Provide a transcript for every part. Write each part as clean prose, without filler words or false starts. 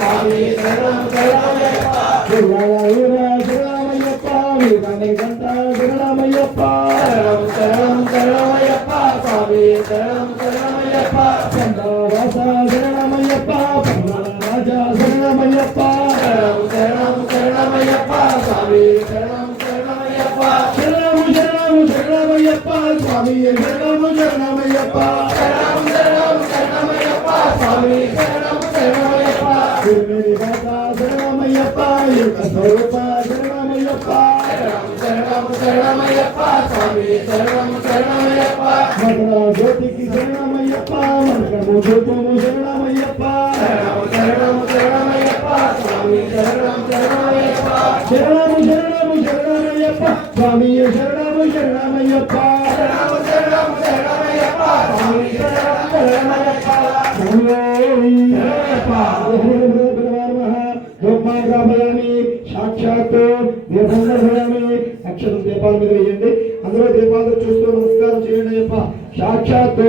స్వామి శరణం శరణమయ్యప్ప శరణమయ్యప్ప వీరగంట శరణమయ్యప్ప శరణం శరణం శరణమయ్యప్ప స్వామి శరణం శరణమయ్యప్ప చంద్రవాస శరణమయ్యప్ప రాజ శరణమయ్యప్ప శరణం శరణం శరణమయ్యప్ప స్వామి శరణం శరణమయ్యప్ప శరణం శరణం శరణమయ్యప్ప స్వామి శరణం శరణమయ్యప్ప శరణం శరణం శరణమయ్యప్ప స్వామి శరణం శరణమయ్యప్ప శరణమయ్యప్ప యొక్క స్వరూప శరణమయ్యప్ప శరణం శరణం శరణమయ్యప్ప స్వామి శరణం శరణమయ్యప్ప మధుర జ్యోతికి శరణమయ్యప్ప మనకము జ్యోతము శరణమయ్యప్ప శరణం శరణం శరణమయ్యప్ప స్వామి శరణం శరణమయ్యప్ప శరణము శరణము శరణమయ్యప్ప స్వామి శరణము శరణమయ్యప్ప శరణం శరణం శరణమయ్యప్ప స్వామి శరణం శరణమయ్యప్ప సాక్షాత్ దీపాలు అక్షరం దీపాల మీద వేయండి. అందులో దీపాలు చూస్తూ నమస్కారం చేయండి అయ్యప్ప. సాక్షాత్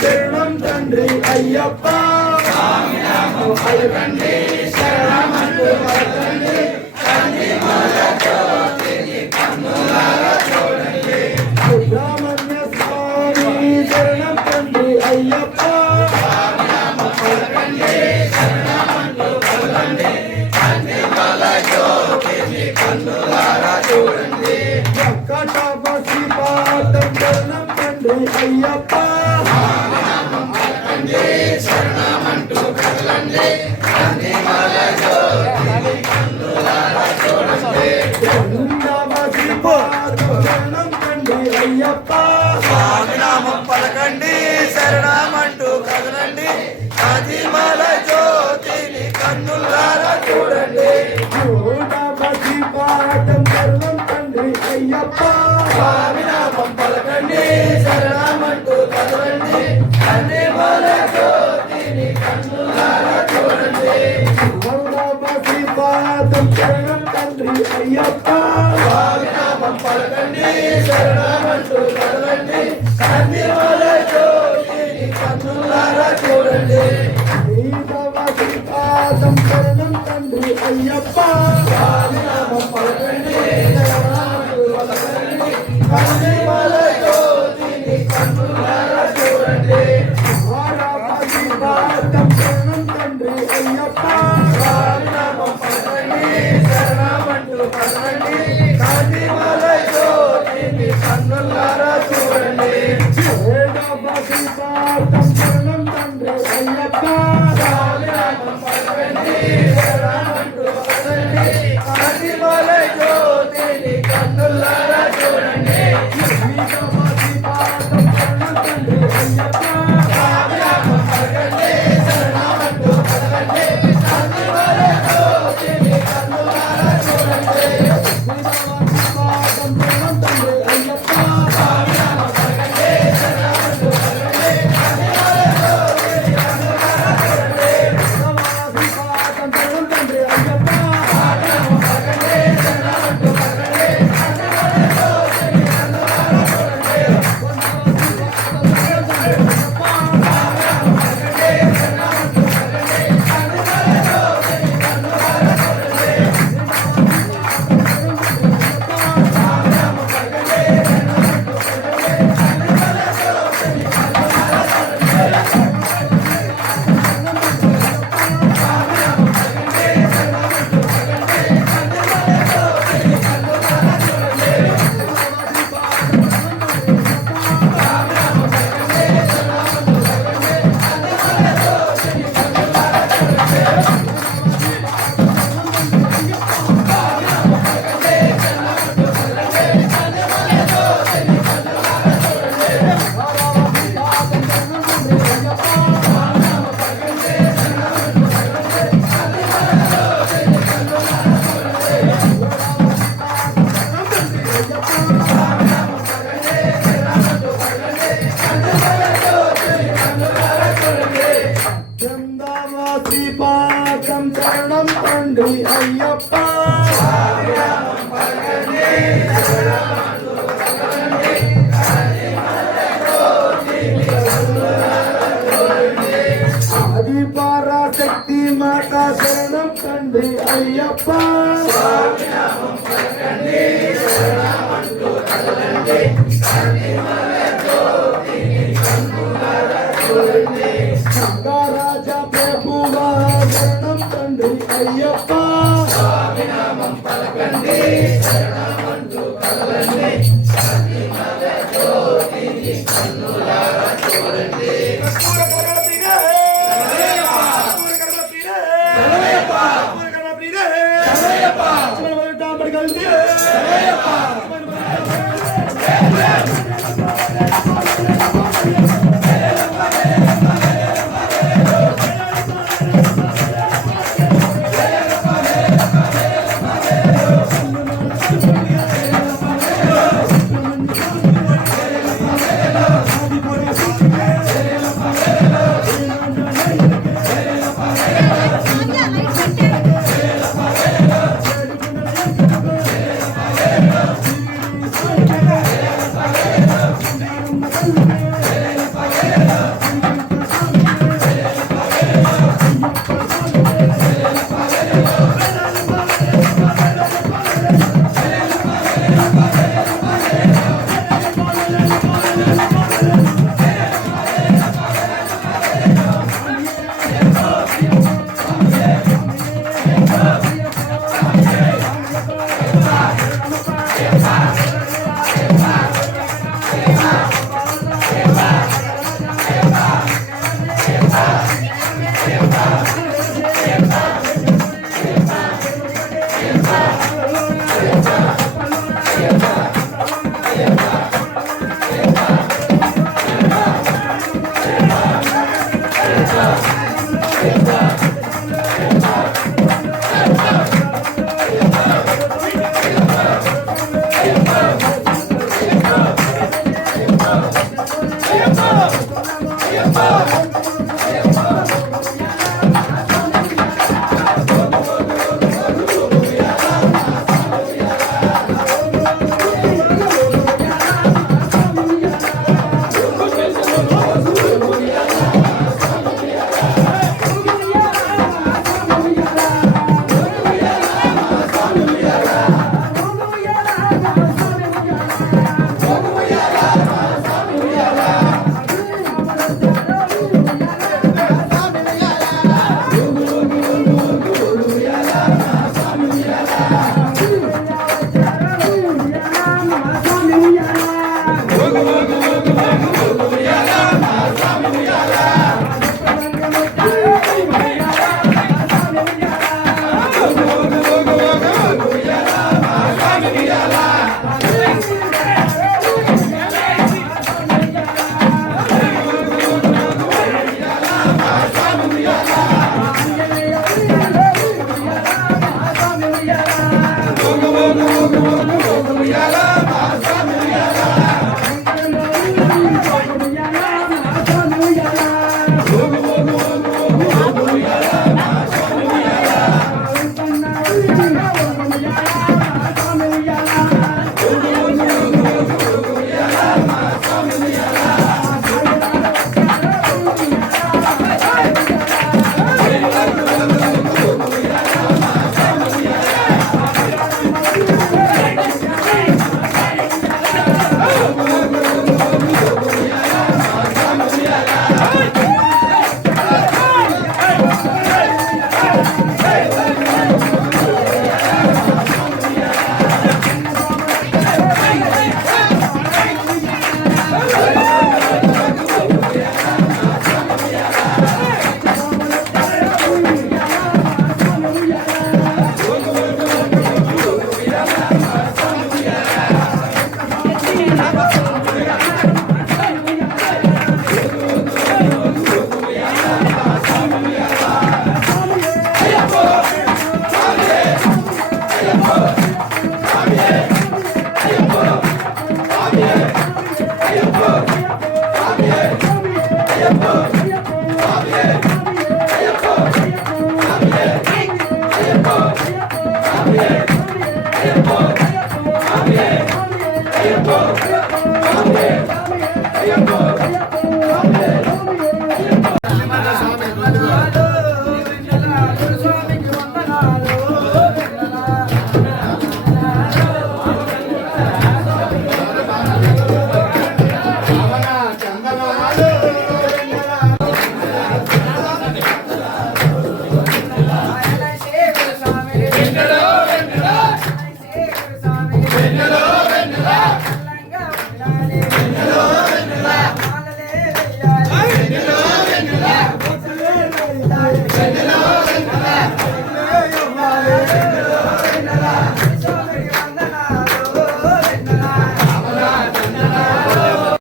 శరణం తండ్రి అయ్యప్ప తండ్రి శరణమంటూ పలకండి తండ్రి సుబ్రహ్మణ్య స్వామి శరణం తండ్రి అయ్యప్ప పలకండి శరణమంటూ పలకండి తండ్రి కన్నులారా చూడండి కటబసి పాదం శరణం తండ్రి అయ్యప్ప శరణమంటూ కదలండి తండ్రి శరణం తండ్రి అయ్యప్ప స్వామి నామం పలకండి శరణమంటూ కదలండి ఆదిమల జ్యోతిని కన్నులారా చూడండి పాఠం శరణం తండ్రి అయ్యప్ప స్వామి నామం పలకండి శరణమంటూ కదలండి ఆదిమల జ్యోతిని కన్నులారా చూడండి పాఠం శరణం తండ్రి అయ్యప్ప స్వామి నామం పలకండి శరణమంటూ కదలండి ఆదిమల జ్యోతిని కన్నులారా చూడండి పాఠం శరణం తండ్రి అయ్యప్ప స్వామి నామం పలకండి శరణమంటూ కదలండి ఆదిమల జ్యోతిని కన్నులారా చూడండి పాఠం శరణం తండ్రి అయ్యప్ప స్వామి నామం పలకండి శరణమంటూ కదలండి ఆదిమల జ్యోతిని కన్నులారా చూడండి పాఠం శరణం తండ్రి అయ్యప్ప స్వామి నామం పలకండి శరణమంటూ కదలండి ఆదిమల జ్యోతిని కన్నులారా చూడండి పాఠం శరణం తండ్రి అయ్యప్ప స్వామి నామం పలకండి శరణమంటూ కదలండి శరణం తండ్రి అయ్యప్ప ఆది పరాశక్తి మాత శరణం తండ్రి అయ్యప్ప రాజా ప్రభువా శరణం తండ్రి అయ్యప్ప Yeah.